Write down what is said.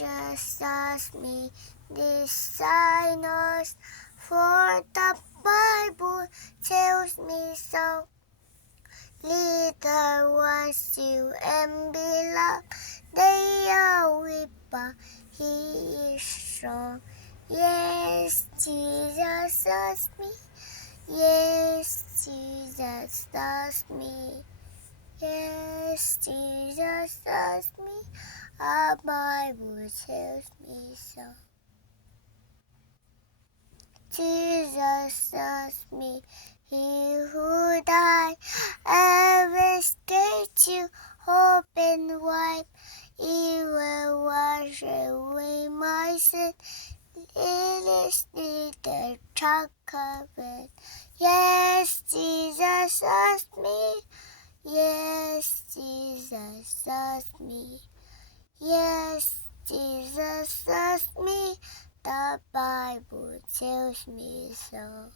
Jesus me this signals, for the Bible tells me so. Little ones you and beloved, they are weak, but He is strong. Yes, Jesus loves me. Yes, Jesus loves me. Yes, Jesus loves me. Our Bible tells me so. Jesus loves me. He who died heaven's statue open wide. He will wash away my sin. It is the chocolate. Yes, Jesus loves me. Yes, Jesus loves me. Yes, Jesus loves me. The Bible tells me so.